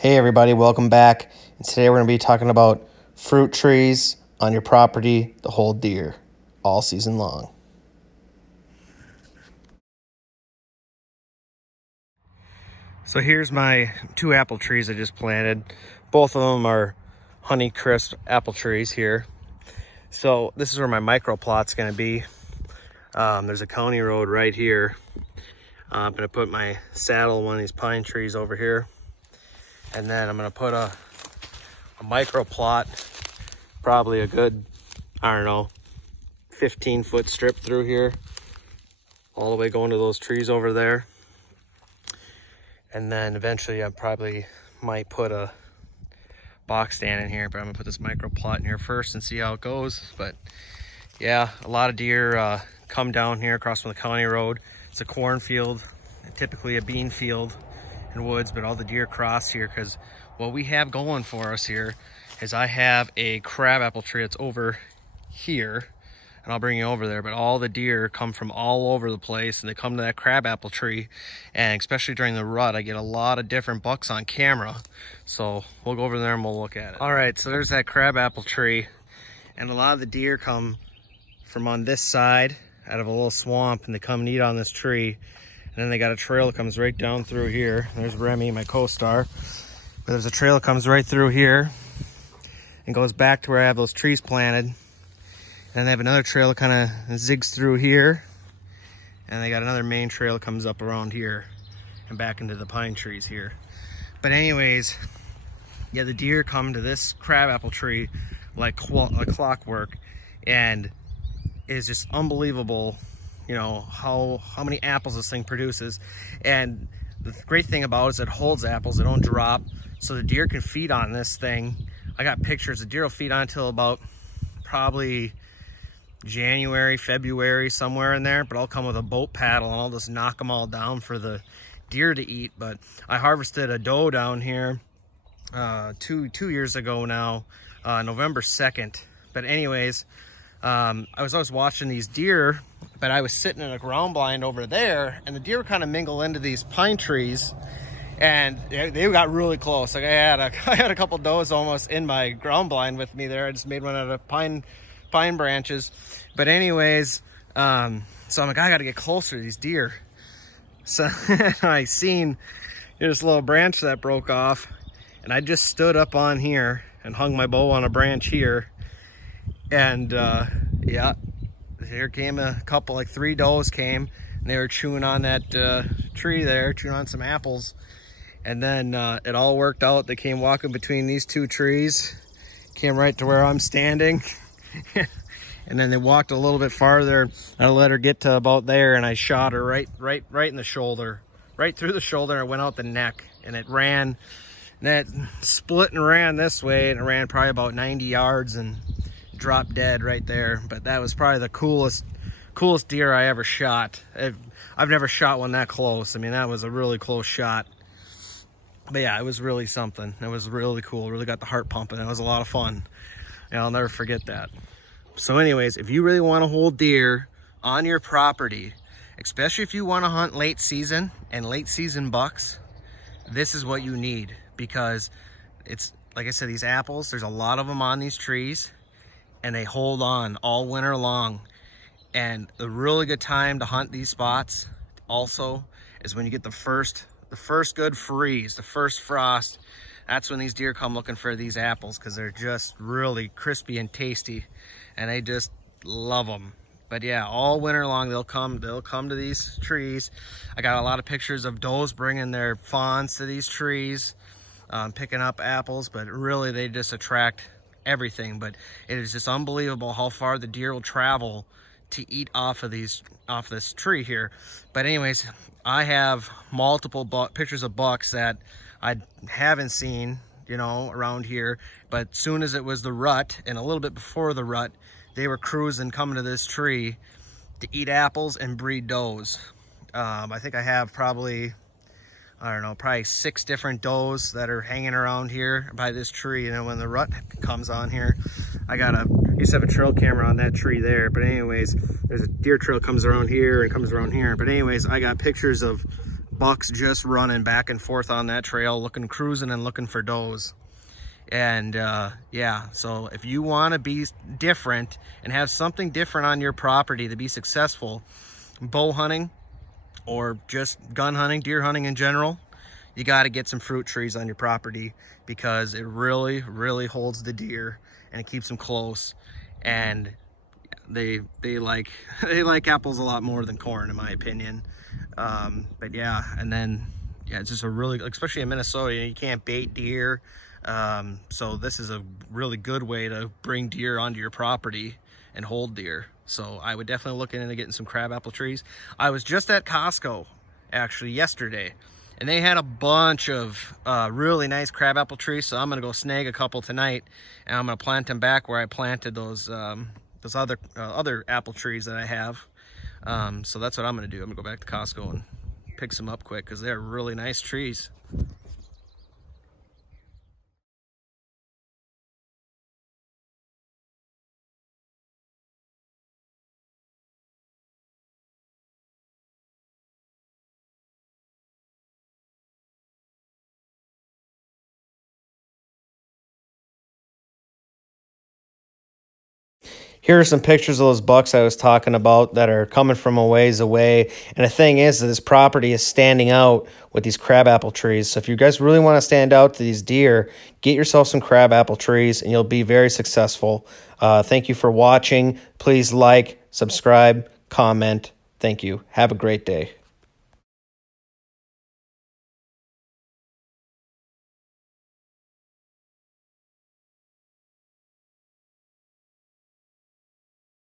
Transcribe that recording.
Hey everybody, welcome back. And today we're going to be talking about fruit trees on your property to hold deer all season long. So here's my 2 apple trees I just planted. Both of them are Honeycrisp apple trees here. So this is where my micro plot's going to be. There's a county road right here. I'm going to put my saddle, one of these pine trees over here. And then I'm going to put a micro plot, probably a good, 15-foot strip through here, all the way going to those trees over there. And then eventually I probably might put a box stand in here, but I'm going to put this micro plot in here first and see how it goes. But yeah, a lot of deer come down here across from the county road. It's a cornfield, typically a bean field and woods, but all the deer cross here because what we have going for us here is I have a crabapple tree that's over here, and I'll bring you over there, but all the deer come from all over the place and they come to that crabapple tree, and especially during the rut I get a lot of different bucks on camera, so we'll go over there and we'll look at it. All right, so there's that crabapple tree, and a lot of the deer come from on this side out of a little swamp, and they come and eat on this tree. And then they got a trail that comes right down through here. There's Remy, my co-star. But there's a trail that comes right through here and goes back to where I have those trees planted. And then they have another trail that kind of zigs through here. And they got another main trail that comes up around here and back into the pine trees here. But anyways, yeah, the deer come to this crabapple tree like clockwork, and it is just unbelievable, you know, how many apples this thing produces. And the great thing about it is it holds apples, they don't drop, so the deer can feed on this thing. I got pictures. The deer will feed on until about probably January, February, somewhere in there, but I'll come with a boat paddle and I'll just knock them all down for the deer to eat. But I harvested a doe down here two years ago now, November 2nd. But anyways, I was watching these deer, but I was sitting in a ground blind over there, and the deer kind of mingle into these pine trees, and they got really close. Like I had a couple does almost in my ground blind with me there. I just made one out of pine branches. But anyways, so I'm like, I got to get closer to these deer. So I seen this little branch that broke off, and I just stood up on here and hung my bow on a branch here. And yeah, here came a couple, like 3 does came, and they were chewing on that tree there, chewing on some apples. And then it all worked out. They came walking between these 2 trees, came right to where I'm standing. And then they walked a little bit farther. I let her get to about there, and I shot her right in the shoulder, right through the shoulder. And it went out the neck, and it ran, and it split and ran this way, and it ran probably about 90 yards and dropped dead right there. But that was probably the coolest deer I ever shot. I've never shot one that close. I mean, that was a really close shot. But yeah, it was really something. It was really cool. Really got the heart pumping. It was a lot of fun, and I'll never forget that. So anyways, if you really want to hold deer on your property, especially if you want to hunt late season and late season bucks, this is what you need, because it's like I said, these apples, there's a lot of them on these trees, and they hold on all winter long. And the really good time to hunt these spots also is when you get the first good freeze, the first frost. That's when these deer come looking for these apples, because they're just really crispy and tasty, and they just love them. But yeah, all winter long they'll come to these trees. I got a lot of pictures of does bringing their fawns to these trees, picking up apples, but really they just attract everything. But it is just unbelievable how far the deer will travel to eat off of this tree here. But anyways, I have multiple pictures of bucks that I haven't seen, you know, around here. But soon as it was the rut, and a little bit before the rut, they were cruising, coming to this tree to eat apples and breed does. I think I have probably 6 different does that are hanging around here by this tree. You know, when the rut comes on here, I used to have a trail camera on that tree there. But anyways, there's a deer trail comes around here and comes around here. But anyways, I got pictures of bucks just running back and forth on that trail, cruising and looking for does. And yeah, so if you want to be different and have something different on your property to be successful, bow hunting or just gun hunting, deer hunting in general, you got to get some fruit trees on your property, because it really, really holds the deer and it keeps them close. And they like apples a lot more than corn, in my opinion. But yeah, and then yeah, it's just a really, especially in Minnesota, you can't bait deer. So this is a really good way to bring deer onto your property and hold deer. So I would definitely look into getting some crabapple trees. I was just at Costco actually yesterday, and they had a bunch of really nice crabapple trees. So I'm gonna go snag a couple tonight, and I'm gonna plant them back where I planted those other apple trees that I have. So that's what I'm gonna do. I'm gonna go back to Costco and pick some up quick, because they're really nice trees. Here are some pictures of those bucks I was talking about that are coming from a ways away. And the thing is that this property is standing out with these crabapple trees. So if you guys really want to stand out to these deer, get yourself some crabapple trees and you'll be very successful. Thank you for watching. Please like, subscribe, comment. Thank you. Have a great day.